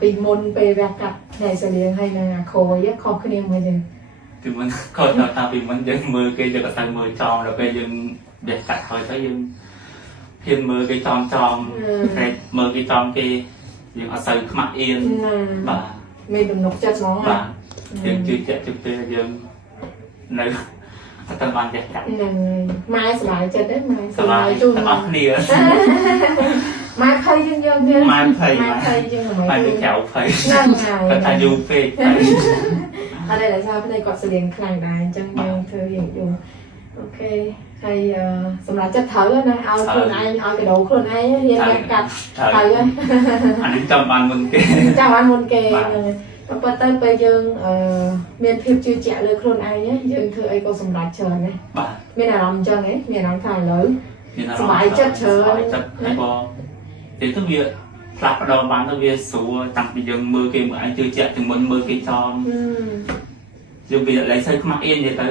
ពីមុនពេលវគ្គកាត់ថ្ងៃសលៀងហើយនឹងអាខូយខុសគ្នាមួយទេពីមុនគាត់ថាពីមុនយើងមើលគេយកទៅមើលចំដល់ពេលយើងវគ្គកាត់ហើយទៅយើងហ៊ានមើលគេចំតែមើលគេចំគេយើងអត់សូវខ្មាក់អៀនបាទមានទំនុកចិត្តហ្មងបាទយើងជឿជាក់ជឿទៅយើងនៅអត់បានវគ្គកាត់ម៉ែស្លាយចិត្តទេម៉ែស្លាយជូនអស់គ្នាម៉ែភ័យយើងយកទៀតម៉ែភ័យយើងម៉ែទៅក្រៅភ័យហ្នឹងហើយគាត់ថាយូរពេកអត់ទេតែថាភ្នែកគាត់ស្លៀងខ្លាំងដែរអញ្ចឹងយើងធ្វើយើងយូរអូខេហើយសម្រាប់ចិត្តត្រូវណាឲ្យខ្លួនឯងឲ្យកដោខ្លួនឯងរៀនវគ្គកាត់ត្រូវហើយអានេះចាំបានមុនគេចាំបានមុនគេហ្នឹងប៉ុន្តែពេលយើងមានភាពជឿជាក់លើខ្លួនឯងយើងធ្វើអីក៏សម្រេចច្រើនណាបាទមានអារម្មណ៍អញ្ចឹងមានអារម្មណ៍ថាឥឡូវសប្បាយចិត្តច្រើនហើយក៏ពេលទៅវាផ្លាស់ប្ដូរបានទៅវាស្រួលតាំងពីយើងមើលគេមើលឯងជឿជាក់ទាំងមុនមើលគេចំយើងវាឥឡូវស្អីខ្មាស់អៀននិយាយទៅ